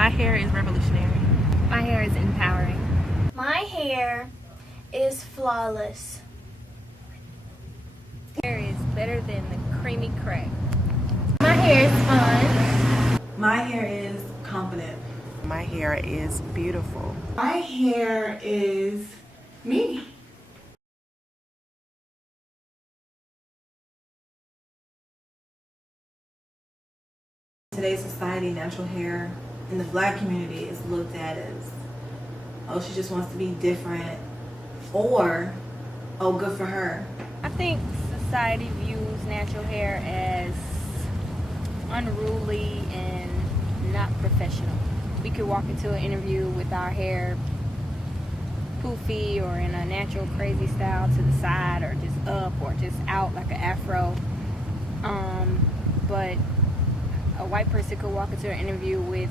My hair is revolutionary. My hair is empowering. My hair is flawless. My hair is better than the creamy crack. My hair is fun. My hair is confident. My hair is beautiful. My hair is me. In today's society, natural hair in the Black community is looked at as, oh, she just wants to be different, or, oh, good for her. I think society views natural hair as unruly and not professional. We could walk into an interview with our hair poofy or in a natural crazy style to the side or just up or just out like an afro. But a white person could walk into an interview with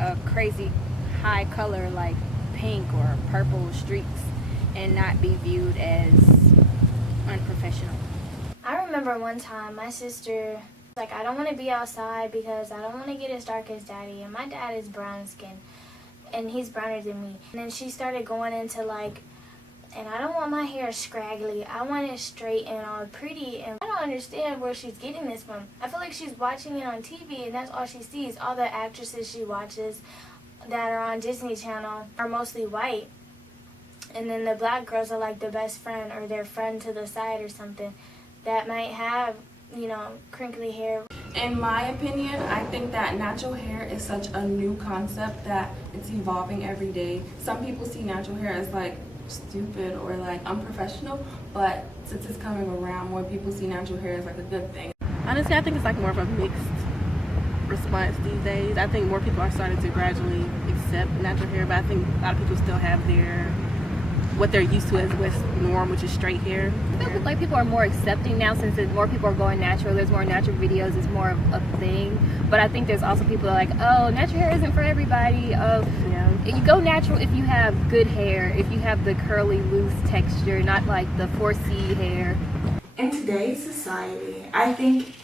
a crazy high color like pink or purple streaks and not be viewed as unprofessional. I remember one time my sister was like, I don't want to be outside because I don't want to get as dark as daddy, and my dad is brown skin and he's browner than me. And then she started going into like, and I don't want my hair scraggly, I want it straight and all pretty, and I don't understand where she's getting this from. I feel like she's watching it on TV and that's all she sees. All the actresses she watches that are on Disney Channel are mostly white, and then the black girls are like the best friend or their friend to the side or something that might have, you know, crinkly hair. In my opinion, I think that natural hair is such a new concept that it's evolving every day. Some people see natural hair as like stupid or like unprofessional, but since it's coming around, more people see natural hair as like a good thing. Honestly, I think it's like more of a mixed response these days. I think more people are starting to gradually accept natural hair, but I think a lot of people still have what they're used to as West norm, which is straight hair. I feel like people are more accepting now since more people are going natural. There's more natural videos. It's more of a thing. But I think there's also people that are like, oh, natural hair isn't for everybody. You go natural if you have good hair, if you have the curly, loose texture, not like the 4C hair. In today's society, I think,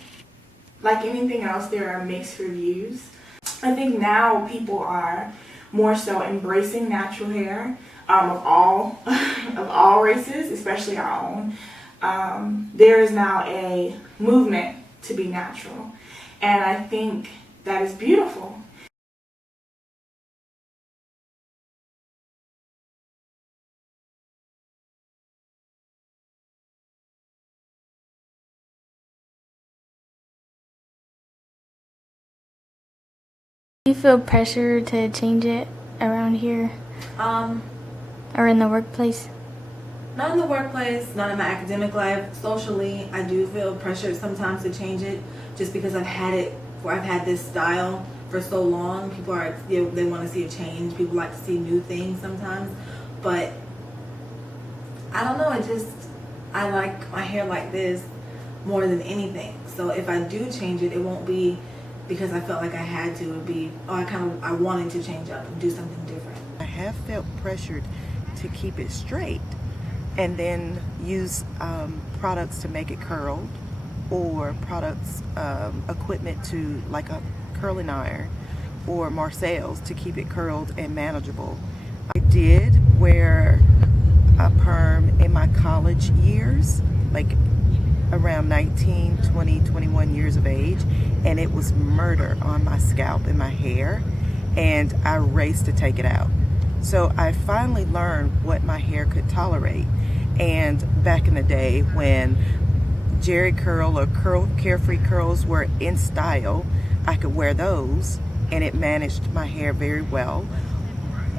like anything else, there are mixed reviews. I think now people are more so embracing natural hair. Of all races, especially our own. There is now a movement to be natural, and I think that is beautiful. Do you feel pressure to change it around here? Or in the workplace? Not in the workplace, not in my academic life. Socially, I do feel pressured sometimes to change it, just because I've had this style for so long. People are, they want to see a change. People like to see new things sometimes, but I don't know. I like my hair like this more than anything. So if I do change it, it won't be because I felt like I had to. It would be, I wanted to change up and do something different. I have felt pressured to keep it straight and then use products to make it curled, or products, equipment to like a curling iron or Marcel's to keep it curled and manageable. I did wear a perm in my college years, like around 19, 20, 21 years of age, and it was murder on my scalp and my hair, and I raced to take it out. So I finally learned what my hair could tolerate. And back in the day when Jerry curl or carefree curls were in style, I could wear those and it managed my hair very well.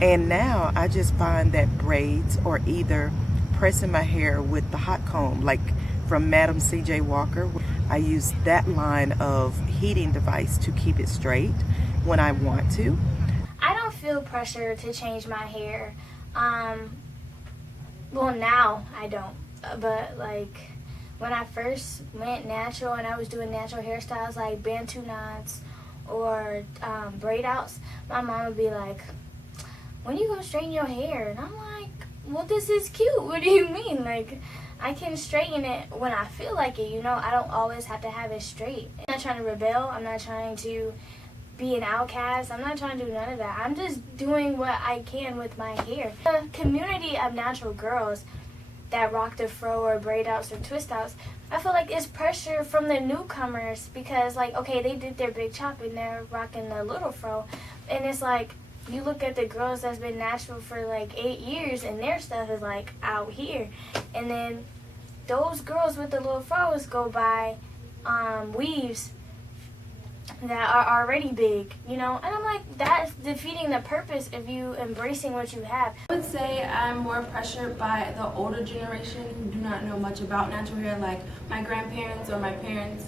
And now I just find that braids, or either pressing my hair with the hot comb, like from Madam CJ Walker, I use that line of heating device to keep it straight when I want to. I don't feel pressure to change my hair. Well, now I don't, but like when I first went natural and I was doing natural hairstyles like Bantu knots or braid outs, my mom would be like, when you gonna straighten your hair? And I'm like, well, this is cute. What do you mean? Like, I can straighten it when I feel like it, you know? I don't always have to have it straight. I'm not trying to rebel. I'm not trying to be an outcast. I'm not trying to do none of that. I'm just doing what I can with my hair. The community of natural girls that rock the fro or braid outs or twist outs, I feel like it's pressure from the newcomers because, like, okay, they did their big chop and they're rocking the little fro. And it's like, you look at the girls that's been natural for like 8 years and their stuff is like out here. And then those girls with the little fro's go buy weaves that are already big, you know? And I'm like, that's defeating the purpose of you embracing what you have. I would say I'm more pressured by the older generation who do not know much about natural hair, like my grandparents or my parents.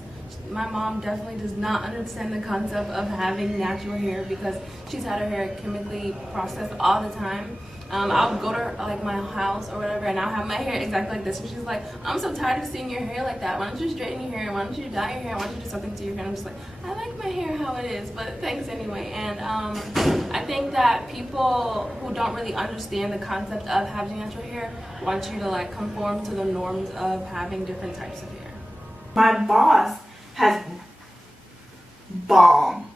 My mom definitely does not understand the concept of having natural hair because she's had her hair chemically processed all the time. I'll go to like my house or whatever and I'll have my hair exactly like this and she's like, I'm so tired of seeing your hair like that. Why don't you straighten your hair? Why don't you dye your hair? Why don't you do something to your hair? And I'm just like, I like my hair how it is, but thanks anyway. And I think that people who don't really understand the concept of having natural hair want you to like conform to the norms of having different types of hair. My boss has bomb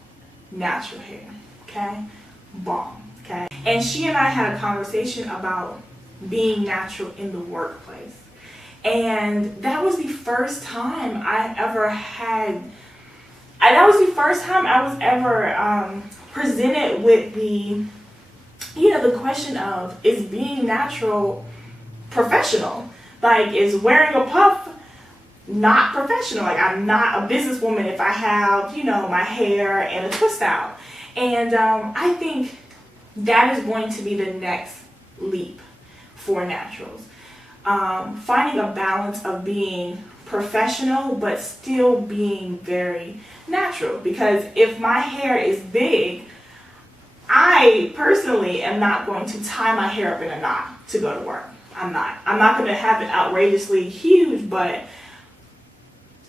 natural hair, okay? Bomb, okay? And she and I had a conversation about being natural in the workplace. And that was the first time I ever had, that was the first time I was ever presented with the, the question of, is being natural professional? Like, is wearing a puff not professional? Like, I'm not a businesswoman if I have, my hair and a twist out. And I think that is going to be the next leap for naturals. Finding a balance of being professional but still being very natural. Because if my hair is big, I personally am not going to tie my hair up in a knot to go to work. I'm not going to have it outrageously huge, but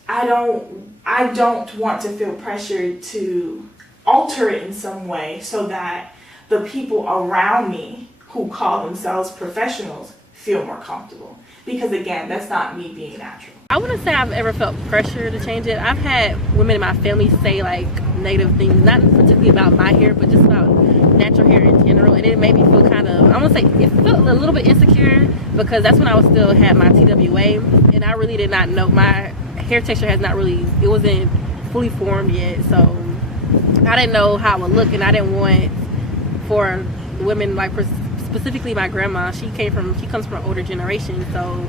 I don't want to feel pressured to alter it in some way so that the people around me who call themselves professionals feel more comfortable. Because again, that's not me being natural. I wouldn't say I've ever felt pressure to change it. I've had women in my family say like negative things, not particularly about my hair, but just about natural hair in general. And it made me feel kind of, I want to say, it felt a little bit insecure because that's when I was still had my TWA. And I really did not know, my hair texture has not really, it wasn't fully formed yet. So I didn't know how it would look, and I didn't want for women, like specifically my grandma, she comes from an older generation, so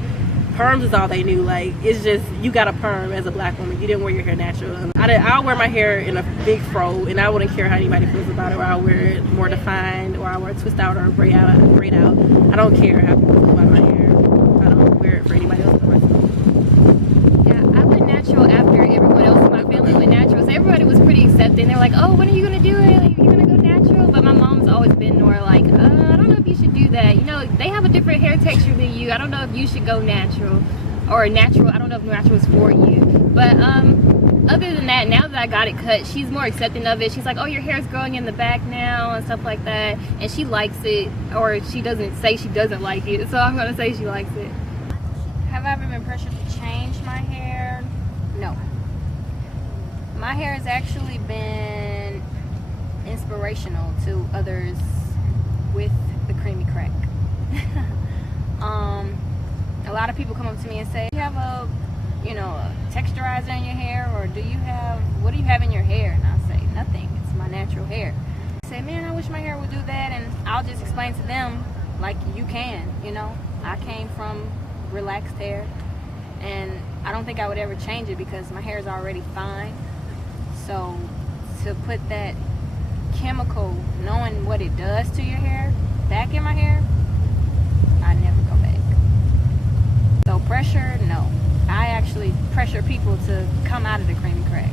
perms is all they knew. Like, it's just, you got a perm as a black woman, you didn't wear your hair natural. I'll wear my hair in a big fro and I wouldn't care how anybody feels about it, or I'll wear it more defined, or I'll wear a twist out or a braid out. I don't care how people feel about my hair. I don't wear it for anybody else but myself. Yeah, I went natural after everyone else in my family went natural, so everybody was pretty accepting. They were like, oh, when are you gonna do it? Are you gonna go natural? But my mom's always been more like, I don't know if you should do that. They have a different hair texture than you. I don't know if you should go natural or natural. I don't know if natural is for you. But other than that, now that I got it cut, she's more accepting of it. She's like, oh, your hair's growing in the back now and stuff like that. And she likes it, or she doesn't say she doesn't like it. So I'm gonna say she likes it. Have I ever been pressured to change my hair? No. My hair has actually been inspirational to others with the creamy crack. A lot of people come up to me and say, do you have a texturizer in your hair, or what do you have in your hair? And I'll say, nothing, it's my natural hair. They say, man, I wish my hair would do that. And I'll just explain to them, like, you can, I came from relaxed hair, and I don't think I would ever change it because my hair is already fine. So to put that chemical, knowing what it does to your hair, back in my hair, I never go back. So pressure, no. I actually pressure people to come out of the creamy crack.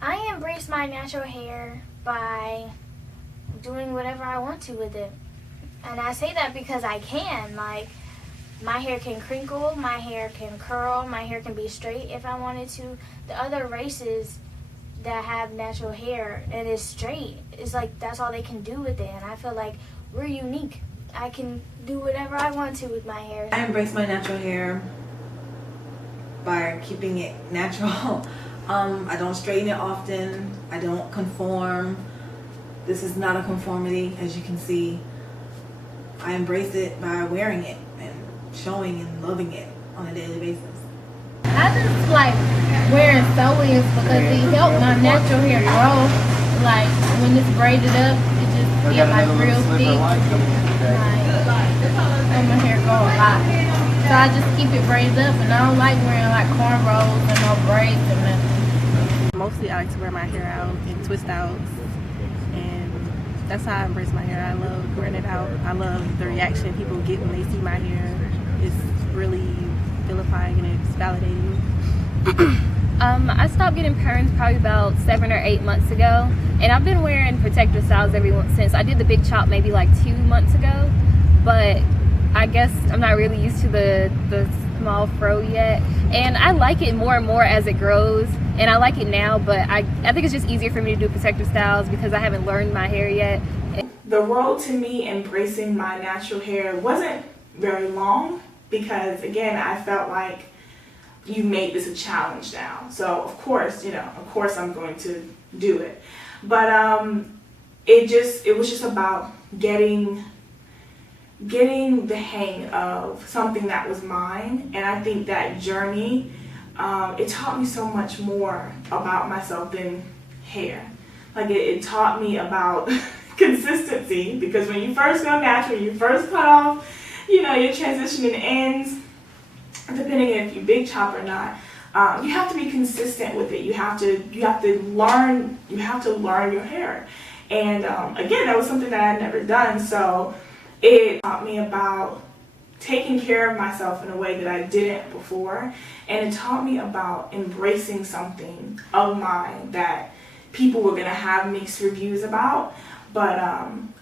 I embrace my natural hair by doing whatever I want to with it. And I say that because I can. Like, my hair can crinkle, my hair can curl, my hair can be straight if I wanted to. The other races that have natural hair, it is straight. it's like that's all they can do with it. And I feel like we're unique. I can do whatever I want to with my hair. I embrace my natural hair by keeping it natural. I don't straighten it often. I don't conform. This is not a conformity, as you can see. I embrace it by wearing it and showing and loving it on a daily basis. I just like wearing sew-ins because it helps my natural hair grow. Like when it's braided up, it just get like real thick. Like my hair grow a lot. So I just keep it braided up, and I don't like wearing like cornrows and no braids and nothing. Mostly I like to wear my hair out in twist outs, and that's how I embrace my hair. I love wearing it out. I love the reaction people get when they see my hair. It's really vilifying and it's validating. I stopped getting perms probably about 7 or 8 months ago, and I've been wearing protective styles since. I did the big chop maybe like 2 months ago, but I guess I'm not really used to the small fro yet, and I like it more and more as it grows, and I like it now, but I think it's just easier for me to do protective styles because I haven't learned my hair yet. The road to me embracing my natural hair wasn't very long because, again, I felt like you made this a challenge now. So, of course I'm going to do it. But it was just about getting the hang of something that was mine. And I think that journey, it taught me so much more about myself than hair. Like it taught me about consistency, because when you first go natural, you first cut off, your transitioning ends, depending if you big chop or not, you have to be consistent with it. You have to learn your hair. And again, that was something that I had never done. So it taught me about taking care of myself in a way that I didn't before. And it taught me about embracing something of mine that people were gonna have mixed reviews about. But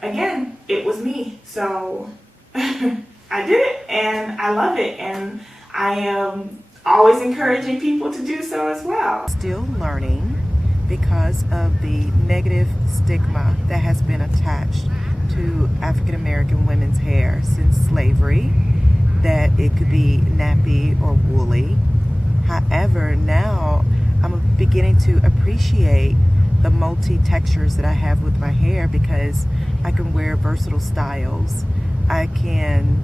again, it was me. So I did it and I love it. And I am always encouraging people to do so as well. Still learning because of the negative stigma that has been attached to African American women's hair since slavery, that it could be nappy or woolly. However, now I'm beginning to appreciate the multi-textures that I have with my hair because I can wear versatile styles. I can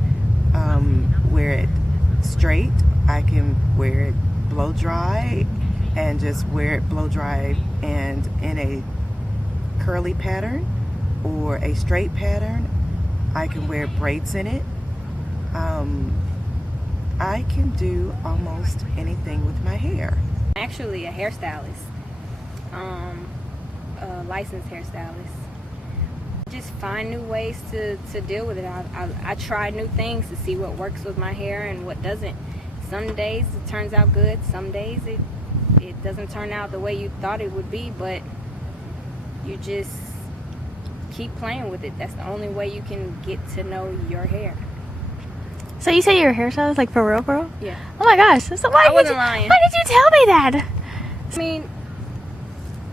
wear it straight, I can wear it blow dry and just wear it blow dry and in a curly pattern or a straight pattern. I can wear braids in it. I can do almost anything with my hair. I'm actually a hairstylist, a licensed hairstylist. Just find new ways to deal with it. I try new things to see what works with my hair and what doesn't. Some days it turns out good, some days it doesn't turn out the way you thought it would be, but you just keep playing with it. That's the only way you can get to know your hair. So you say you're a hairstylist, like for real, bro? Yeah. Oh my gosh. So I wasn't lying. Why did you tell me that? I mean,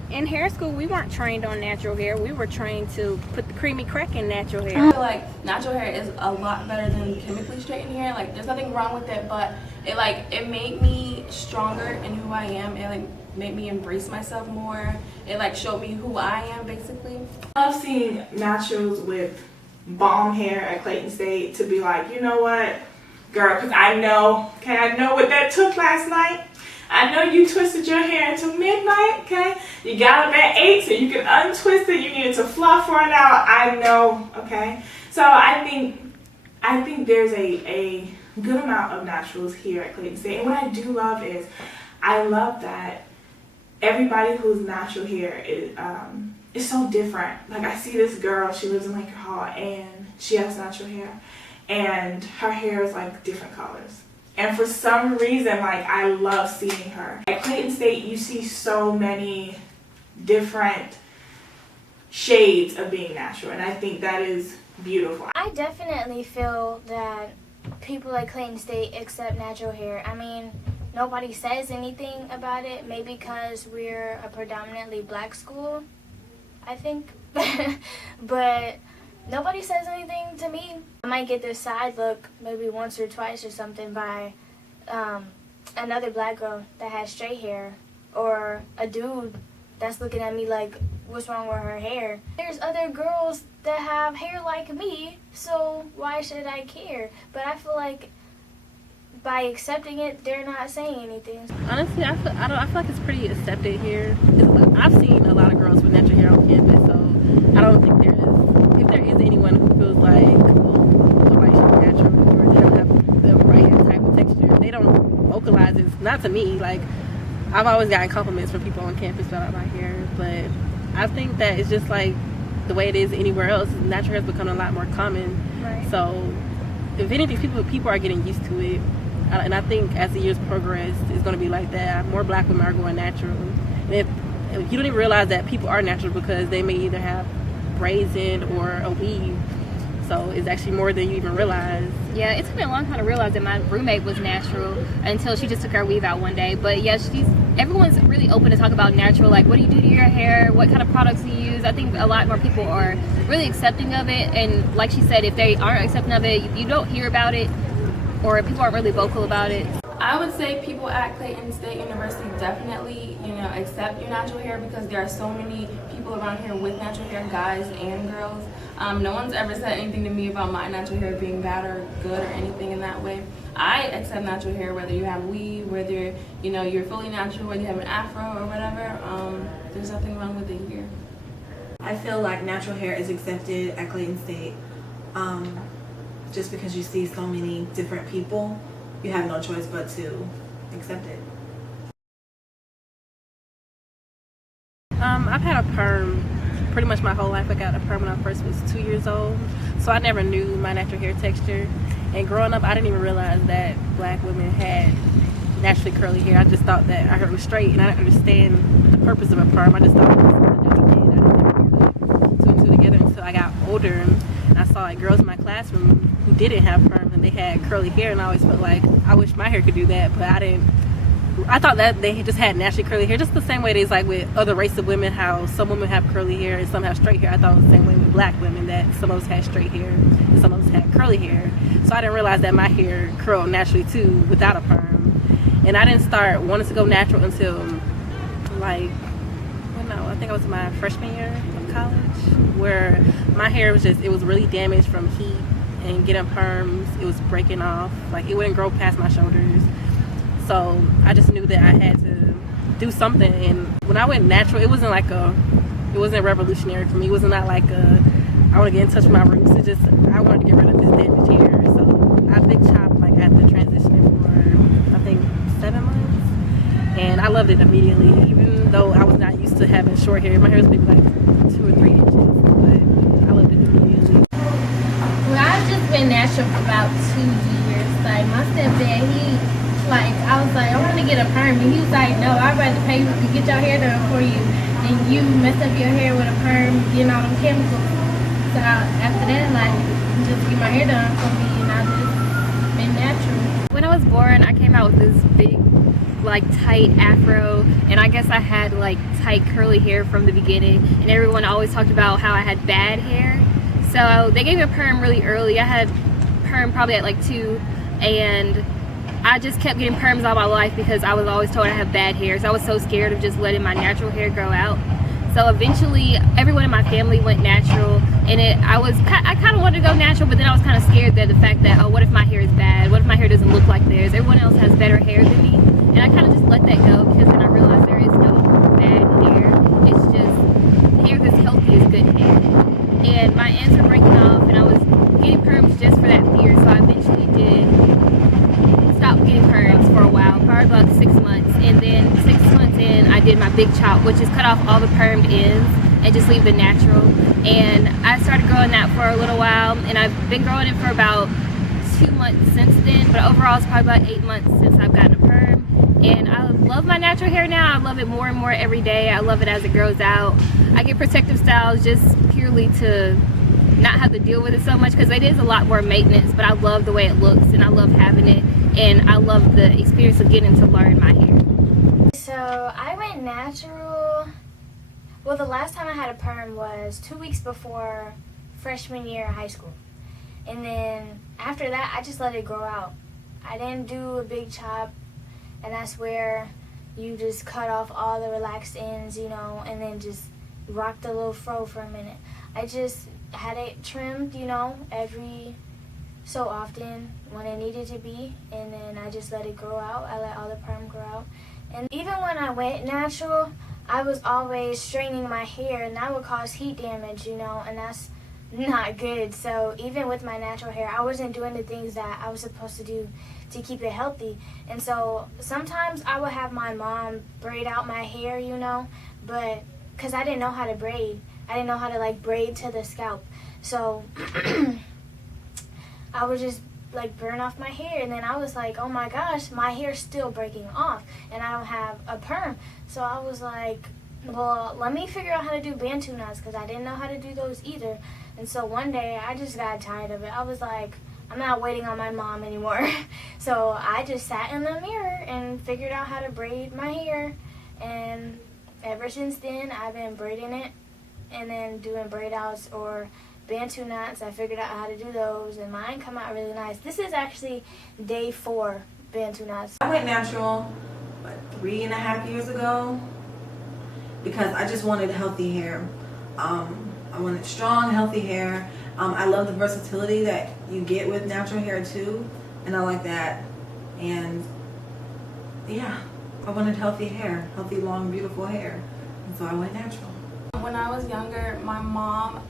in hair school, we weren't trained on natural hair. We were trained to put the creamy crack in natural hair. I feel like natural hair is a lot better than chemically straightened hair. Like, there's nothing wrong with it, but it made me stronger in who I am. It made me embrace myself more. It showed me who I am, basically. I've seen naturals with bomb hair at Clayton State to be like, you know what, girl, because I know what that took last night. I know you twisted your hair until midnight, okay? You got up at 8 so you could untwist it. You needed to fluff for an hour. I know, okay? So I think there's a good amount of naturals here at Clayton State. And what I do love is I love that everybody who's natural hair is so different. Like, I see this girl, she lives in Laker Hall, and she has natural hair. And her hair is different colors. And for some reason, I love seeing her. At Clayton State, you see so many different shades of being natural, and I think that is beautiful. I definitely feel that people at Clayton State accept natural hair. I mean, nobody says anything about it, maybe because we're a predominantly black school, I think. But nobody says anything to me. I might get this side look maybe once or twice or something by another black girl that has straight hair, or a dude that's looking at me like, what's wrong with her hair? There's other girls that have hair like me, so why should I care? But I feel like by accepting it, they're not saying anything. Honestly, I feel like it's pretty accepted here. I've seen a lot of girls with natural hair on campus, so I don't think if there is anyone who feels like, oh, nobody should be natural or they don't have the right type of texture, they don't vocalize it. Not to me. Like, I've always gotten compliments from people on campus about my hair, but I think that it's just like the way it is anywhere else. Natural hair has become a lot more common. Right. So, if anything, people are getting used to it. And I think as the years progress, it's going to be like that. More black women are going natural. And if you don't even realize that people are natural because they may either have braids in or a weave. So it's actually more than you even realize. Yeah, it took me a long time to realize that my roommate was natural until she just took her weave out one day. But yeah, everyone's really open to talk about natural. Like, what do you do to your hair? What kind of products do you use? I think a lot more people are really accepting of it. And like she said, if they aren't accepting of it, you don't hear about it, or people aren't really vocal about it. I would say people at Clayton State University definitely, accept your natural hair because there are so many people around here with natural hair, guys and girls. No one's ever said anything to me about my natural hair being bad or good or anything in that way. I accept natural hair whether you have weave, whether you're fully natural, whether you have an afro or whatever. There's nothing wrong with it here. I feel like natural hair is accepted at Clayton State. Just because you see so many different people, you have no choice but to accept it. I've had a perm pretty much my whole life. I got a perm when I first was 2 years old, so I never knew my natural hair texture. And growing up, I didn't even realize that black women had naturally curly hair. I just thought that our hair was straight, and I didn't understand the purpose of a perm. I just thought it was something that you did. I didn't put two and two together until I got older, and I saw like girls in my classroom who didn't have perms and they had curly hair, and I always felt like I wish my hair could do that, but I thought that they just had naturally curly hair, just the same way it is like with other races of women, how some women have curly hair and some have straight hair. I thought it was the same way with black women, that some of us had straight hair and some of us had curly hair. So I didn't realize that my hair curled naturally too without a perm. And I didn't start wanting to go natural until I think I was in my freshman year of college, where my hair was it was really damaged from heat and getting perms. It was breaking off, like it wouldn't grow past my shoulders. So I just knew that I had to do something. And when I went natural, it wasn't revolutionary for me. It wasn't like I want to get in touch with my roots. It just, I wanted to get rid of this damaged hair. So I big chopped like after transitioning for I think 7 months, and I loved it immediately. Even though I was not used to having short hair, my hair was maybe like 2 or 3 inches, but I loved it immediately. Well, I've just been natural for about 2 years. Like my stepdad, I was like, I want to get a perm, and he was like, no, I'd rather pay you to get your hair done for you than you mess up your hair with a perm, getting all them chemicals. So after that, just get my hair done for me, and I just been natural. When I was born, I came out with this big, tight afro, and I guess I had tight curly hair from the beginning, and everyone always talked about how I had bad hair. So they gave me a perm really early. I had perm probably at 2, and I just kept getting perms all my life because I was always told I have bad hair. So I was so scared of just letting my natural hair grow out. So eventually, everyone in my family went natural, and I kind of wanted to go natural, but then I was kind of scared that the fact that, oh, what if my hair is bad? What if my hair doesn't look like theirs? Everyone else has better hair than me, and I kind of just let that go because then I realized there is no bad hair. It's just hair that's healthy is good hair. And my ends were breaking off, and I was getting perms just for that fear. So I eventually did stop getting perms for a while, probably about 6 months, and then 6 months in I did my big chop, which is cut off all the permed ends and just leave the natural. And I started growing that for a little while, and I've been growing it for about 2 months since then, but overall it's probably about 8 months since I've gotten a perm. And I love my natural hair now. I love it more and more every day. I love it as it grows out. I get protective styles just purely to not have to deal with it so much because it is a lot more maintenance, but I love the way it looks and I love having it, and I love the experience of getting to learn my hair. So I went natural Well, the last time I had a perm was 2 weeks before freshman year of high school. And then after that, I just let it grow out. I didn't do a big chop, and that's where you just cut off all the relaxed ends, you know, and then just rock the little fro for a minute. I just had it trimmed, you know, every so often when it needed to be, and then I just let it grow out. I let all the perm grow out. And even when I went natural, I was always straightening my hair, and that would cause heat damage, you know, and that's not good. So even with my natural hair, I wasn't doing the things that I was supposed to do to keep it healthy. And so sometimes I would have my mom braid out my hair, you know, but because I didn't know how to braid. I didn't know how to like braid to the scalp. So I would just like burn off my hair, and then I was like, oh my gosh, my hair's still breaking off and I don't have a perm. So I was like, well, let me figure out how to do Bantu knots, because I didn't know how to do those either. And so one day I just got tired of it. I was like, I'm not waiting on my mom anymore. So I just sat in the mirror and figured out how to braid my hair, and ever since then I've been braiding it and then doing braid outs or Bantu knots. I figured out how to do those, and mine come out really nice. This is actually day 4 Bantu knots. I went natural, 3.5 years ago, because I just wanted healthy hair. I wanted strong, healthy hair. I love the versatility that you get with natural hair too, and I like that. And yeah, I wanted healthy hair, healthy, long, beautiful hair, and so I went natural. When I was younger, my mom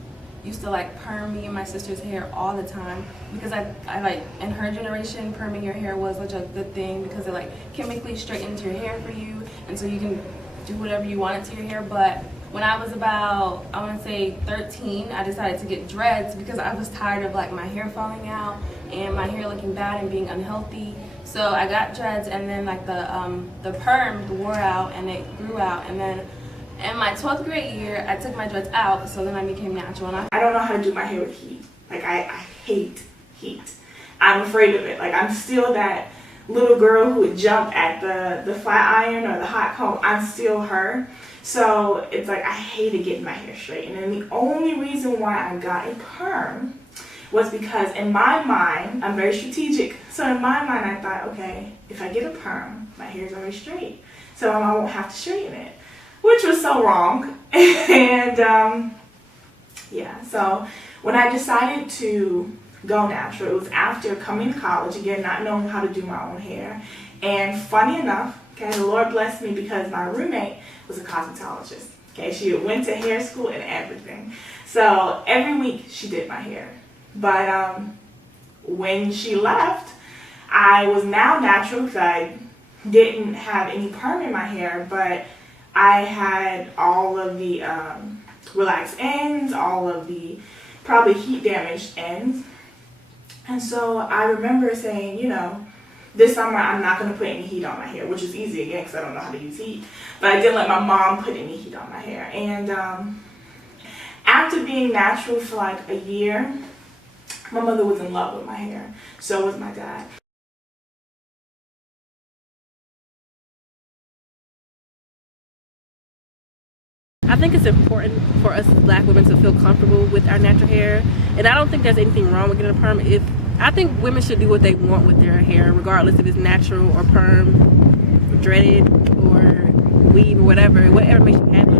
used to like perm me and my sister's hair all the time, because I like, in her generation, perming your hair was such a good thing because it like chemically straightens your hair for you, and so you can do whatever you wanted to your hair. But when I was about, I want to say 13, I decided to get dreads because I was tired of like my hair falling out and my hair looking bad and being unhealthy. So I got dreads, and then like the perm wore out and it grew out, and then in my 12th grade year, I took my dreads out, so then I became natural. And I don't know how to do my hair with heat. Like, I hate heat. I'm afraid of it. Like, I'm still that little girl who would jump at the flat iron or the hot comb. I'm still her. So it's like I hated getting my hair straightened. And the only reason why I got a perm was because in my mind, I'm very strategic. So in my mind, I thought, okay, if I get a perm, my hair's already straight, so I won't have to straighten it. Which was so wrong. And yeah, so when I decided to go natural, it was after coming to college, again, not knowing how to do my own hair. And funny enough, okay, the Lord blessed me because my roommate was a cosmetologist. Okay, she went to hair school and everything. So every week she did my hair. But when she left, I was now natural because I didn't have any perm in my hair, but I had all of the relaxed ends, all of the probably heat damaged ends. And so I remember saying, you know, this summer I'm not going to put any heat on my hair, which is easy again because I don't know how to use heat. But I didn't let my mom put any heat on my hair. And after being natural for like a year, my mother was in love with my hair. So was my dad. I think it's important for us as Black women to feel comfortable with our natural hair, and I don't think there's anything wrong with getting a perm. I think women should do what they want with their hair, regardless if it's natural or perm, dreaded or weave or whatever makes you happy.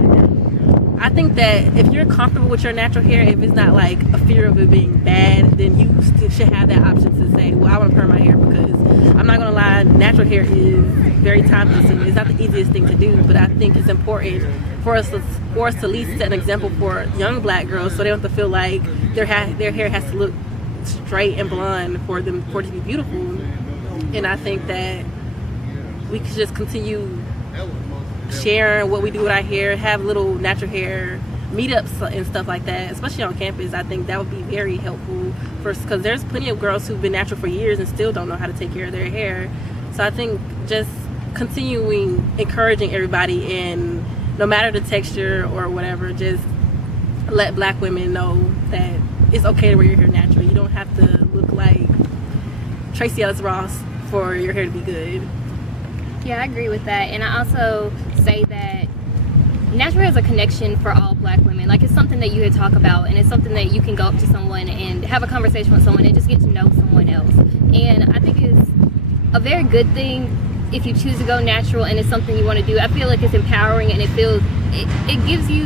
I think that if you're comfortable with your natural hair, if it's not like a fear of it being bad, then you still should have that option to say, well, I want to perm my hair, because I'm not going to lie, natural hair is very time consuming. It's not the easiest thing to do, but I think it's important for us to at least set an example for young Black girls, so they don't have to feel like their hair has to look straight and blonde for it to be beautiful. And I think that we could just continue sharing what we do with our hair, have little natural hair meetups and stuff like that, especially on campus. I think that would be very helpful for us, because there's plenty of girls who've been natural for years and still don't know how to take care of their hair. So I think just continuing encouraging everybody, and no matter the texture or whatever, just let Black women know that it's okay to wear your hair natural. You don't have to look like Tracy Ellis Ross for your hair to be good. Yeah, I agree with that. And I also say that natural hair is a connection for all black women. Like, it's something that you could talk about, and it's something that you can go up to someone and have a conversation with someone and just get to know someone else. And I think it's a very good thing if you choose to go natural and it's something you want to do. I feel like it's empowering, and it gives you,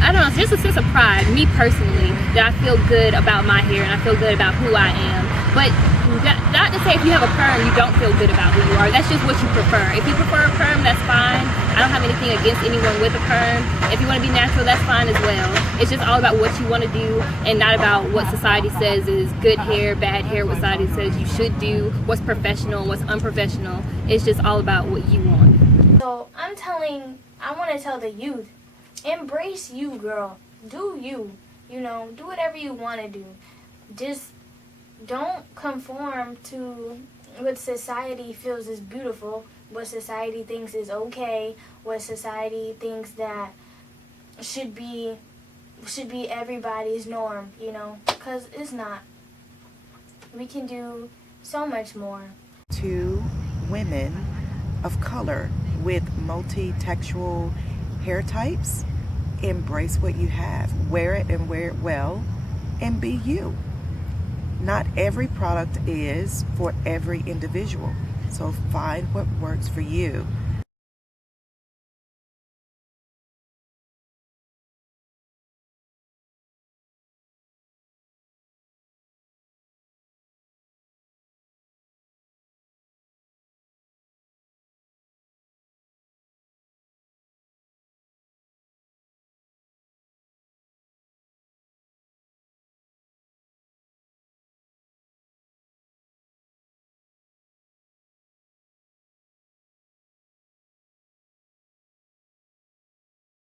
I don't know, it's just a sense of pride, me personally, that I feel good about my hair and I feel good about who I am. But not to say if you have a perm you don't feel good about who you are. That's just what you prefer. If you prefer a perm, that's fine. I don't have anything against anyone with a perm. If you want to be natural, that's fine as well. It's just all about what you want to do and not about what society says is good hair, bad hair, what society says you should do, what's professional, what's unprofessional. It's just all about what you want. So I want to tell the youth, embrace you, girl. Do you. You know, do whatever you want to do. Just don't conform to what society feels is beautiful, what society thinks is okay, what society thinks that should be everybody's norm, you know, because it's not. We can do so much more. To women of color with multi-textual hair types, embrace what you have, wear it and wear it well, and be you. Not every product is for every individual, so find what works for you.